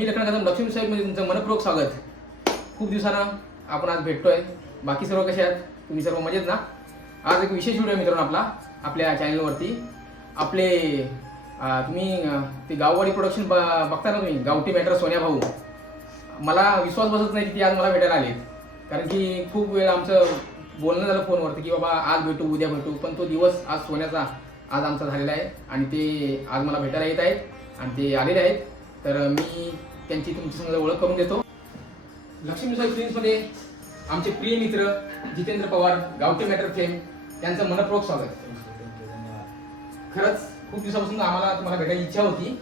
मी लखन कदम लक्ष्मी साहेबमध्ये म्हणजे तुमचं मनपूर्वक स्वागत. खूप दिवसानं आपण आज भेटतोय. बाकी सर्व कसे आहेत? तुम्ही सर्व मजेत ना? आज एक विशेष व्हिडिओ मित्रांनो आपला आपल्या चॅनलवरती आपले तुम्ही ते गाववाडी प्रोडक्शन बघता ना तुम्ही गावठी मॅटर सोन्या भाऊ. मला विश्वास बसत नाही की ती आज मला भेटायला आले. कारण की खूप वेळ आमचं बोलणं झालं फोनवरती की बाबा आज भेटू उद्या भेटू. पण तो दिवस आज सोन्याचा आज आमचा झालेला आहे. आणि ते आज मला भेटायला येत आहेत. आणि ते आलेले आहेत. तर मी त्यांची तुमची संग ओळख करून देतो. लक्ष्मी फिल्म्समध्ये आमचे प्रिय मित्र जितेंद्र पवार गावठी मॅटर फेम त्यांचं मनपूर्वक स्वागत. खरंच खूप दिवसापासून आम्हाला तुम्हाला भेटायची इच्छा होती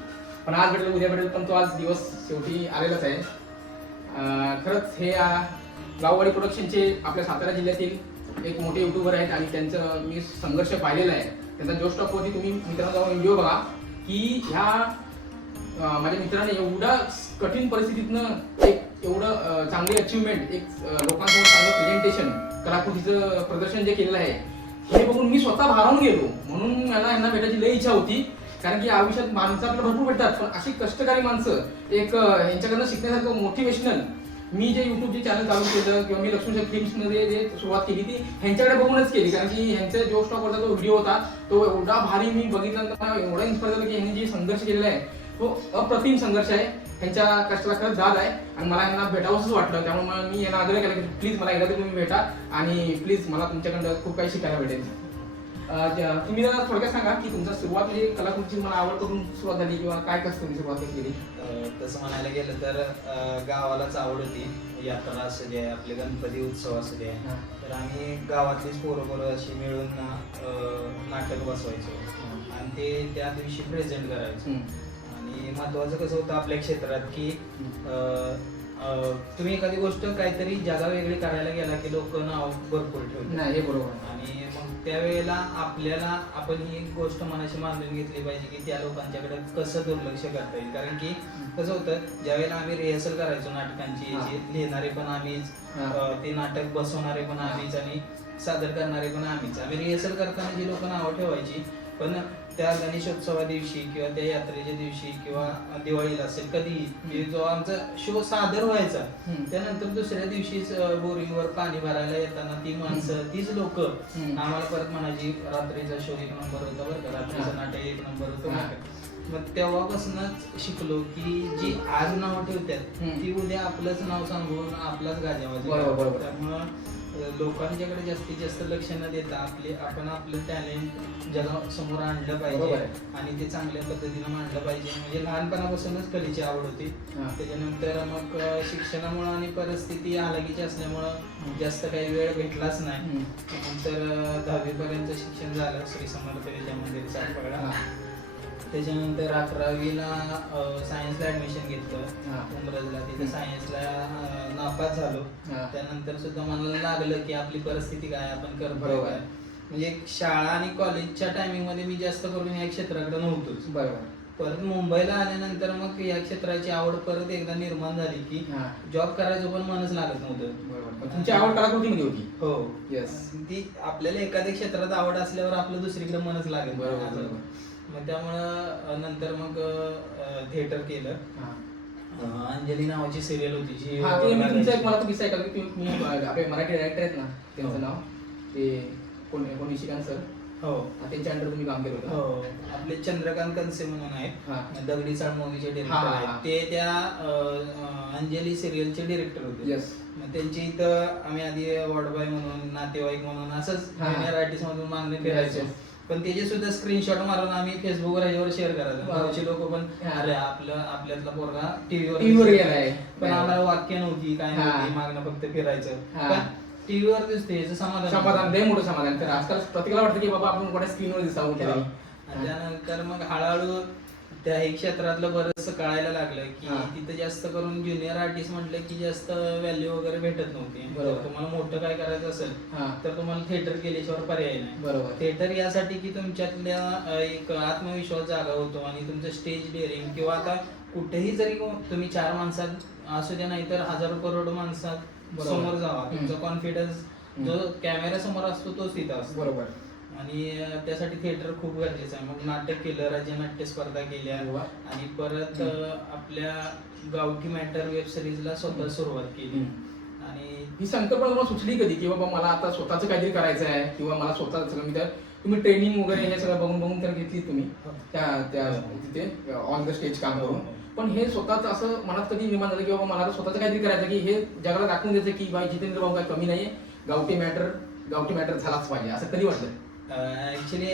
पण आज भेटलं उद्या भेटेल पण तो आज दिवस शेवटी आलेलाच आहे. खरंच हे गाववाडी प्रोडक्शनचे आपल्या सातारा जिल्ह्यातील एक मोठे युट्यूबर आहेत आणि त्यांचं मी संघर्ष पाहिलेला आहे. त्यांचा जो होती तुम्ही मित्रांनो जाऊन व्हिडिओ बघा की ह्या माझ्या मित्राने एवढ्या कठीण परिस्थितीतनं एक एवढं चांगली अचिव्हमेंट एक लोकांसमोर चांगलं प्रेझेंटेशन कलाकृतीचं प्रदर्शन जे केलेलं आहे हे बघून मी स्वतः भारावून गेलो. म्हणून मला यांना भेटायची लई इच्छा होती. कारण की आयुष्यात माणसं आपल्याला भरपूर भेटतात पण अशी कष्टकारी माणसं एक यांच्याकडनं शिकण्यासारखं मोटिवेशनल मी जे युट्यूबचे चॅनल चालू केलं किंवा मी लक्ष्मीच्या फिल्म्समध्ये जे सुरुवात केली ती ह्यांच्याकडे बघूनच केली. कारण की ह्यांचा जो स्टॉकवरचा जो व्हिडिओ होता तो एवढा भारी मी बघितल्यानंतर एवढा इन्स्पायर झालं की ह्यांनी जे संघर्ष केलेला आहे तो अप्रतिम संघर्ष आहे. ह्यांच्या कष्टाला खरंच दाद आहे. आणि मला यांना भेटावंच वाटलं. त्यामुळे मला मी यांना आग्रह केला की प्लीज मला एकदा तुम्ही भेटा. आणि प्लीज मला तुमच्याकडनं खूप काही शिकायला भेटेल. तुम्ही जरा थोडक्यात सांगा की तुमचा सुरुवात म्हणजे कलाकृतीची मला आवड करून सुरुवात झाली किंवा काय कसं तुम्ही सुरुवात केली? तसं म्हणायला गेलं तर गावालाच आवड होती. यात्रा असू दे आपले गणपती उत्सव असू दे. तर आम्ही गावातलीच पोरं पोरं अशी मिळून नाटक बसवायचो. आणि ते त्या दिवशी प्रेझेंट करायचो. आणि महत्वाचं कसं होतं आपल्या क्षेत्रात की तुम्ही एखादी गोष्ट काहीतरी जागा वेगळी करायला गेला की लोक नाव भरपूर ठेवतात नाही हे बरोबर. आणि मग त्यावेळेला आपल्याला आपण ही गोष्ट मनाशी मानून घेतली पाहिजे की त्या लोकांच्याकडे कसं दुर्लक्ष करता येईल कारण की कसं होतं ज्यावेळेला आम्ही रिहर्सल करायचो नाटकांची हा. लिहिणारे पण आम्हीच हा. अं, ते नाटक बसवणारे पण. आम्हीच आणि सादर करणारे पण आम्हीच आम्ही रिहर्सल करताना जी लोक नावं ठेवायची पण त्या गणेशोत्सवा दिवशी किंवा त्या यात्रेच्या दिवशी किंवा दिवाळीला असेल कधी जो आमचा शो सादर व्हायचा. त्यानंतर दुसऱ्या दिवशीच बोरिंगवर पाणी भरायला येताना ती माणसं तीच लोक. आम्हाला परत म्हणायची रात्रीचा शो एक नंबर होता बरं का. रात्रीचं नाटक एक नंबर होतं. मग तेव्हापासूनच शिकलो की जी आज नाव ठेवतात. ती उद्या आपलंच नाव सांगून आपलाच गाजावाजी. त्यामुळं लोकांच्याकडे जास्तीत जास्त लक्ष न देता आपले आपण आपलं टॅलेंट जगासमोर आणलं पाहिजे. आणि ते चांगल्या पद्धतीनं मांडलं पाहिजे म्हणजे लहानपणापासूनच कलेची आवड होती. त्याच्यानंतर मग शिक्षणामुळं आणि परिस्थिती हालाकीची असल्यामुळं जास्त काही वेळ भेटलाच नाही. नंतर दहावी पर्यंत शिक्षण झालं श्री समर्थ सातपाडा हा. त्याच्यानंतर अकरावीला सायन्सला ऍडमिशन घेतलं. उमरजला तिथे. सायन्सला नापास झालो. त्यानंतर सुद्धा मला लागलं की आपली परिस्थिती काय आपण करतो बरोबर. काय म्हणजे शाळा आणि कॉलेजच्या टायमिंगमध्ये मी जास्त करून या क्षेत्राकडे नव्हतोच बरोबर परत मुंबईला आल्यानंतर मग या क्षेत्राची आवड परत एकदा निर्माण झाली की हा. जॉब करायचं पण मनच लागत नव्हतं तुमची आवड कलाकृतीमध्ये होती हो Yes. ती आपल्याला एखाद्या क्षेत्रात आवड असल्यावर आपलं दुसरीकडे मनच. बरोबर, बरोबर. मग त्यामुळं नंतर मग थिएटर केलं हा. अंजली नावाची सिरियल होती जी हा ते मी तुमचा एक मला तो किस्सा ऐकला की तुम्ही तुम्ही आपले मराठी डायरेक्टर आहेत ना त्यांचं हो. नाव ते कोण कोण निशिकांत सर हो त्यांच्या अंडर तुम्ही काम केलं होतं हो आपले चंद्रकांत कनसे म्हणून हा. आहेत दगडी चाळ मूवीचे हा, डिरेक्टर हा, हा. आहेत ते त्या अं, अंजली सिरियलचे डिरेक्टर होते येस मग त्यांची इथं आम्ही आधी वॉर्ड बॉय म्हणून नातेवाईक म्हणून असंच हा. ज्युनियर आर्टिस्ट मधून मागणी फिरायचो yes. पण त्याचे सुद्धा स्क्रीनशॉट मारून आम्ही फेसबुकवर ह्याच्यावर शेअर करायचो Wow. गावचे लोक पण. अरे आपलं आपल्यातला पोरगा टीव्हीवर TV वर गेलाय. पण आम्हाला वाक्य नव्हती काय हा. नव्हती मागणं फक्त फिरायचं हा. पण टीव्हीवर दिसते याचं समाधान समाधान लय मोठं समाधान तर आजकाल प्रत्येकाला वाटतं की बाबा आपण कोणत्या स्क्रीनवर दिसावं हो. त्यानंतर मग हळूहळू त्या हे क्षेत्रातलं बरंच कळायला लागलं की हा. तिथं जास्त करून ज्युनियर आर्टिस्ट म्हटलं की जास्त व्हॅल्यू वगैरे भेटत नव्हती बरोबर. जर तुम्हाला मोठं काय करायचं असेल हा. तर तुम्हाला थिएटर केल्याशिवाय पर्याय नाही बरोबर थिएटर यासाठी की तुमच्यातल्या अं, एक आत्मविश्वास जागा होतो आणि तुमचं स्टेज डेअरिंग किंवा आता कुठेही जरी को- तुम्ही चार माणसात असू द्या नाही तर हजारो करोड माणसात बरोबर. समोर जावा हम्म. तुमचा कॉन्फिडन्स जो कॅमेरा समोर असतो तोच तिथं असतो बरोबर आणि त्यासाठी थिएटर खूप गरजेचं आहे. मग नाटक केलं राज्य नाट्य स्पर्धा केल्या. आणि परत आपल्या गावठी मॅटर वेब सिरीजला स्वतः सुरुवात केली. आणि ही संकल्पना सुचली कधी की बाबा मला आता स्वतःच काहीतरी करायचं आहे किंवा मला स्वतः सगळं मी त्या तुम्ही ट्रेनिंग वगैरे हे सगळं बघून बघून तर घेतली तुम्ही. हो. त्या त्या तिथे ऑन द स्टेज काम करून. पण हे स्वतःच असं मनात कधी निर्माण झालं की बाबा मला स्वतःच काहीतरी करायचं की हे जगाला दाखवून द्यायचं की बाई जितेंद्र भाऊ काय कमी नाहीये गावठी मॅटर गावठी मॅटर झालाच पाहिजे असं कधी वाटलं? ऍक्च्युली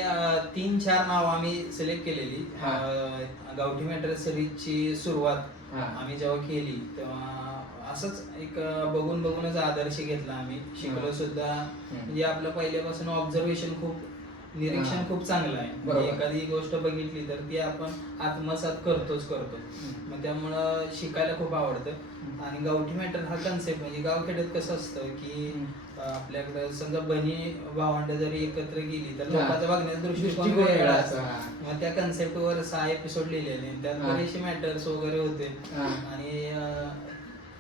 तीन चार नाव आम्ही सिलेक्ट केलेली हा. अं, गावठी मॅटर सिरीजची सुरुवात हा. आम्ही जेव्हा केली तेव्हा असंच एक अं, बघून बघूनच आदर्श घेतला आम्ही शिकलो हा. सुद्धा म्हणजे आपलं पहिल्यापासून ऑब्झर्वेशन खूप निरीक्षण हा. खूप चांगलं आहे बरोबर. म्हणजे एखादी गोष्ट बघितली तर ती आपण आत्मसात करतोच करतो मग त्यामुळं शिकायला खूप आवडतं आणि गावठी मॅटर हा कन्सेप्ट म्हणजे गावखेड्यात कसं असतं की आपल्याकडं समजा बहिणी भावंड जरी एकत्र गेली तर. लोकांचा बघण्याचा दृष्टिकोन वेगळा असतो मग त्या कन्सेप्ट वर सहा एपिसोड लिहिलेले त्यात. बरेचसे मॅटर्स वगैरे होते. आणि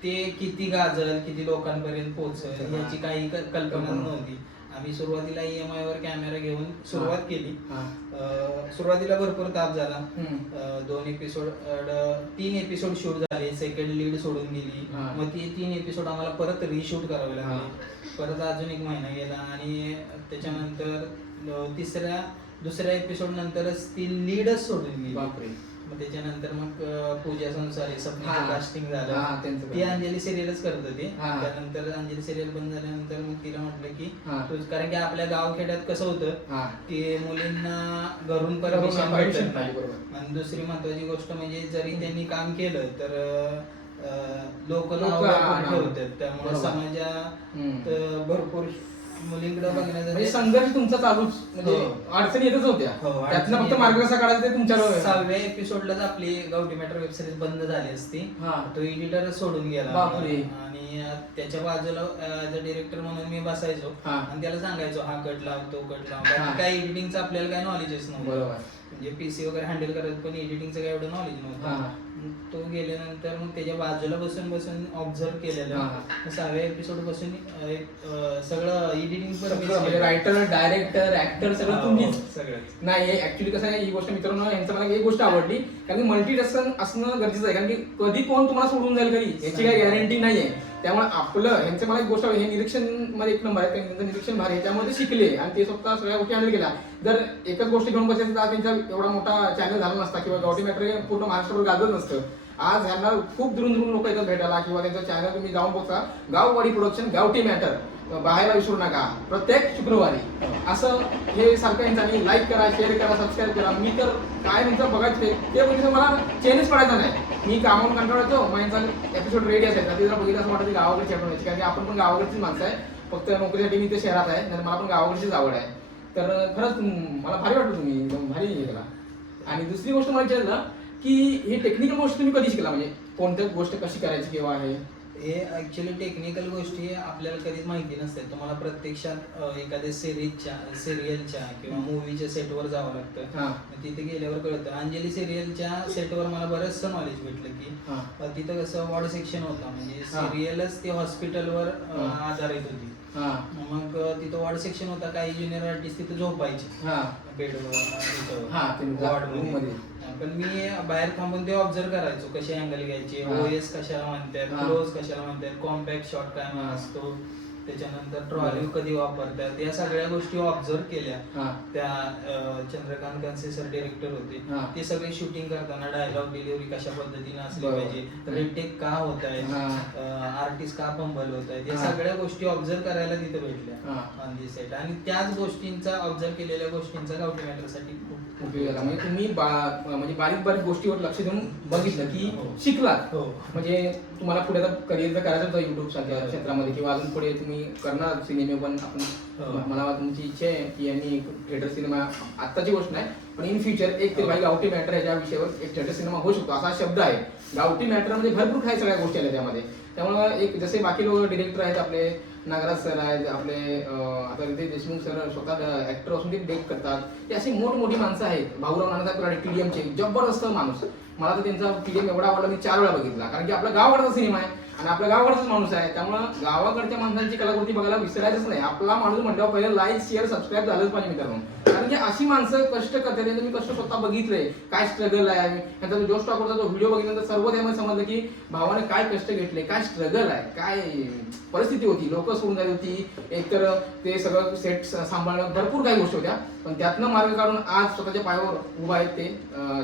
ते किती गाजल किती लोकांपर्यंत पोहोचल. याची काही कल्पना. नव्हती आम्ही सुरुवातीला ईएमआय वर कॅमेरा घेऊन सुरुवात केली. सुरुवातीला भरपूर ताप झाला. दोन एपिसोड तीन एपिसोड शूट झाले. सेकंड लीड सोडून गेली. मग ती तीन एपिसोड आम्हाला परत रिशूट करावे. लागले. परत अजून एक महिना गेला आणि त्याच्यानंतर तिसऱ्या दुसऱ्या एपिसोड नंतरच ती लीडच सोडून गेली. मग त्याच्यानंतर मग पूजा संसारी सपना. कास्टिंग झालं ती. अंजली सिरियलच करत होती. त्यानंतर अंजली सिरियल बंद झाल्यानंतर मग तिला म्हटलं की कारण की आपल्या गावखेड्यात कसं होतं की मुलींना घरून परमिशन भेटत नाही. आणि दुसरी महत्वाची गोष्ट म्हणजे जरी त्यांनी काम केलं तर लोक ठेवतात त्यामुळे. समाजात भरपूर मुलींकडे म्हणजे बघण्याचा संघर्ष तुमचा चालूच म्हणजे हो. अडचणी येतच होत्या हो, अडचणी त्यातनं फक्त येत मार्ग कसा काढायचा ते तुमच्यावर सहाव्या एपिसोडलाच आपली गावठी मॅटर वेब सिरीज बंद झाली असती हा. तो एडिटर सोडून गेला बापरे. आणि अं, त्याच्या बाजूला ऍज अ डिरेक्टर म्हणून मी बसायचो हा. आणि त्याला सांगायचो हा कट लाव तो कट लाव हा. बाकी काही एडिटिंगचं आपल्याला काही नॉलेजच नव्हतं बरोबर. म्हणजे पीसी वगैरे हँडल करत पण एडिटिंगचं काही एवढं नॉलेज हा. नव्हतं तो गेल्यानंतर मग त्याच्या बाजूला बसून बसून ऑब्झर्व केलेलं. हा. सहाव्या एपिसोड बसून एक, सगळं एडिटिंग सगळं म्हणजे रायटर डायरेक्टर ऍक्टर सगळं तुम्हीच. सगळंच. नाही ऍक्च्युली कसं आहे ही गोष्ट मित्रांनो यांचं मला एक गोष्ट आवडली. कारण की मल्टी टास्क असणं गरजेचं आहे. कारण की कधी कोण तुम्हाला सोडून जाईल घरी याची काही गॅरंटी नाहीये. त्यामुळे आपलं ह्यांचं मला एक गोष्ट हे निरीक्षणमध्ये एक नंबर आहे त्यांचं निरीक्षण भारी आहे त्यामुळे ते शिकले आणि ते स्वतः सगळ्या गोष्टी हँडल केल्या. जर एकच गोष्ट घेऊन बसायचं तर त्यांचा एवढा मोठा चॅनल झाला नसता किंवा गावठी मॅटर पूर्ण महाराष्ट्रभर गाजत नसतं. आज ह्यांना खूप दुरून दुरून लोक इथं भेटायला किंवा त्यांचं चॅनल तुम्ही जाऊन बघता गाववाडी प्रोडक्शन गावठी मॅटर बाहेर विसरू नका. प्रत्येक शुक्रवारी. असं हे सारखं यांचं लाईक करा शेअर करा सबस्क्राईब करा. मी तर काय त्यांचं बघायचं ते ते म्हणजे मला चेंजच पडायचा नाही. मी कामावून कंटाळतो मग यांचा एपिसोड रेडी असायचा ते जर बघितलं असं वाटतं की गावाकडची आठवण कारण की आपण पण गावाकडचीच माणसं आहे. फक्त नोकरीसाठी मी ते शहरात आहे. नाही मला पण गावाकडचीच आवड आहे. तर खरंच मला भारी वाटलं तुम्ही. एकदम भारी केला. आणि दुसरी गोष्ट मला विचारलं की ही टेक्निकल गोष्ट तुम्ही कधी शिकला म्हणजे कोणत्या गोष्ट कशी करायची किंवा हे? हे ऍक्च्युली टेक्निकल गोष्टी आपल्याला कधीच माहिती नसतात. तुम्हाला प्रत्यक्षात अं, एखाद्या सिरीजच्या सिरियलच्या किंवा मूवीच्या सेटवर जावं लागतं. हा. मग तिथे गेल्यावर कळतं. अंजली सिरियलच्या सेटवर मला बरंचसं नॉलेज भेटलं की हा. अं, तिथं कसं वॉर्ड सेक्शन होता. म्हणजे हा. सिरियलच ती हॉस्पिटलवर हा. आधारित होती. हा. मग अं, तिथं वॉर्ड सेक्शन होता. काही ज्युनियर आर्टिस्ट तिथं झोपायचे. हा. बेडवर हा, ते मध्ये. पण मी बाहेर थांबून ते ऑब्झर्व करायचो कसे अँगल घ्यायचे. ओएस कशाला म्हणतात. क्लोज कशाला म्हणतात कॉम्पॅक्ट शॉट काय. असतो त्याच्यानंतर ट्रॉली कधी वापरतात या सगळ्या गोष्टी ऑब्झर्व केल्या हा. त्या चंद्रकांत कनसे सर डिरेक्टर होते हा. ते सगळे शूटिंग करताना डायलॉग डिलिव्हरी कशा पद्धतीने असली. पाहिजे रिटेक का होत हा. आहेत आर्टिस्ट का पंबल होत आहेत या हा. सगळ्या गोष्टी ऑब्झर्व करायला तिथे भेटल्या हा. ऑन दी सेट आणि त्याच गोष्टींचा ऑब्झर्व केलेल्या गोष्टींचा गावठी मॅटरसाठी खूप उपयोग झाला म्हणजे तुम्ही म्हणजे बारीक बारीक गोष्टीवर लक्ष देऊन बघितलं की हो. शिकलात हो. म्हणजे तुम्हाला पुढे करिअर करायचं होतं युट्यूब सारख्या क्षेत्रामध्ये किंवा अजून पुढे तुम्ही करणार सिनेमे पण आपण हो. मला तुमची इच्छा आहे की यांनी थिएटर सिनेमा आत्ताची गोष्ट नाही पण इन फ्युचर एक ते भाई गावठी मॅटर याच्या विषयावर एक थिएटर सिनेमा होऊ शकतो असा शब्द आहे. गावठी मॅटर म्हणजे भरपूर काही सगळ्या गोष्टी आल्या त्यामध्ये. त्यामुळे एक जसे बाकी लोक डिरेक्टर आहेत आपले नागराज सर आहेत आपले आता रितेश देशमुख सर स्वतः ऍक्टर असून ते डेट करतात. ते अशी मोठमोठी माणसं आहेत. भाऊराव नानासाहेब टीडीएमचे जबरदस्त माणूस. मला तर त्यांचा टीडीएम एवढा आवडला मी चार वेळा बघितला. कारण की आपला गावाकडचा सिनेमा आहे आणि आपल्या गावाकडचाच माणूस आहे. त्यामुळं गावाकडच्या माणसांची कलाकृती बघायला विसरायचंच नाही. आपला माणूस म्हणल्यावर पहिले लाईक शेअर सबस्क्राईब झालंच पाहिजे मित्रांनो. कारण की अशी माणसं कष्ट करते त्यांचं मी कष्ट स्वतः बघितलंय. काय स्ट्रगल आहे? त्यांचा जो जोश टॉकरचा जो व्हिडिओ बघितल्यानंतर सर्व त्यामध्ये समजलं की भावाने काय कष्ट घेतले काय स्ट्रगल आहे काय परिस्थिती होती. लोक सोडून झाली होती. एकतर ते सगळं सेट सांभाळणं भरपूर काही गोष्टी होत्या. पण त्यातनं मार्ग काढून आज स्वतःच्या पायावर उभा आहेत ते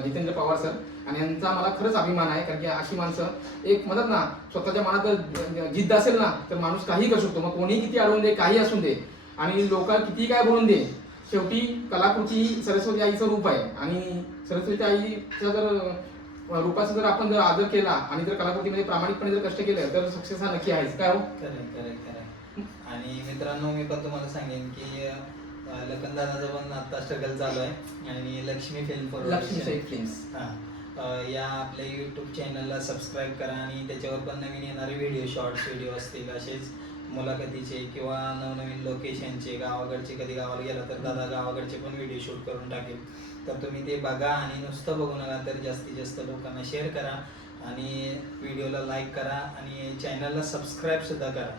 जितेंद्र पवार सर आणि यांचा मला खरंच अभिमान आहे कारण की अशी माणसं एक म्हणतात ना स्वतःच्या मनात जर जिद्द असेल ना तर माणूस काही करू शकतो. मग कोणी किती अडवून दे काही असून दे. आणि लोक किती काय बोलून दे शेवटी कलाकृती सरस्वती आईचं रूप आहे. आणि सरस्वती आईचं जर रूपाचा जर आपण जर आदर केला आणि जर कलाकृतीमध्ये प्रामाणिकपणे जर कष्ट केलं तर सक्सेस हा नक्की आहेच. काय हो? आणि मित्रांनो मी पण तुम्हाला सांगेन की लखन दादाचं पण आता स्ट्रगल चालू आहे. आणि लक्ष्मी फिल्म लक्ष्मी फिल्म्स हा. या आपल्या यूट्यूब चॅनलला सबस्क्राईब करा आणि त्याच्यावर पण नवीन येणारे व्हिडिओ शॉर्ट्स व्हिडिओ असतील असेच मुलाखतीचे किंवा नवनवीन लोकेशनचे गावाकडचे कधी गावाला गेला तर दादा गावाकडचे पण व्हिडिओ शूट करून टाकेल. तर तुम्ही ते बघा आणि नुसतं बघू नका तर जास्तीत जास्त लोकांना शेअर करा आणि व्हिडिओला लाईक करा आणि चॅनलला सबस्क्राईब सुद्धा करा.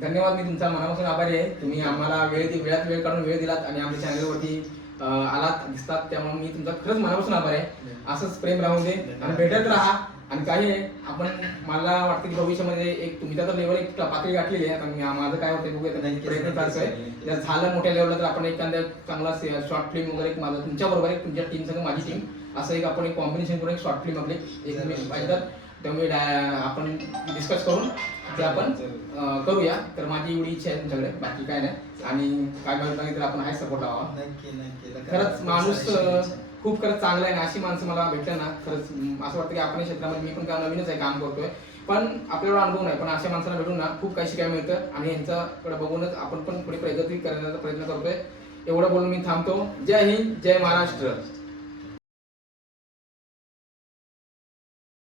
धन्यवाद मी तुमचा मनापासून आभारी आहे. तुम्ही आम्हाला वेळ वेळात वेळ काढून वेळ दिलात आणि आमच्या चॅनलवरती आलात दिसतात त्यामुळे मी तुमचा खरंच मनापासून आभार आहे. असंच प्रेम राहून दे आणि भेटत राहा. आणि काही आहे आपण मला वाटतं की भविष्यामध्ये एक तुम्ही तर लेवल एक पातळी गाठलेली आहे. मी माझं काय होतं बघूया. प्रयत्न. करतोय. जर झालं मोठ्या लेवलला तर आपण एखाद्या चांगला शॉर्ट फिल्म वगैरे एक माझं तुमच्या बरोबर एक तुमच्या टीम संग माझी टीम असं एक आपण एक कॉम्बिनेशन करून एक शॉर्ट फिल्म आपली एक. पाहिजे तर. त्यामुळे आपण डिस्कस करून ते आपण करूया. तर माझी एवढी इच्छा आहे तुमच्याकडे. बाकी काय नाही. आणि काय म्हणता तर आपण आहे सपोर्ट लावा खरंच माणूस खूप खरंच चांगला आहे आणि अशी माणसं मला भेटलं ना खरंच असं वाटतं की आपण क्षेत्रामध्ये मी पण काय नवीनच आहे काम करतोय. पण आपल्याला अनुभव नाही. पण अशा माणसांना भेटून ना खूप काही शिकायला मिळतं. आणि यांच्याकडे बघूनच आपण पण पुढे प्रगती करण्याचा प्रयत्न करतोय. एवढं बोलून मी थांबतो. जय हिंद जय महाराष्ट्र.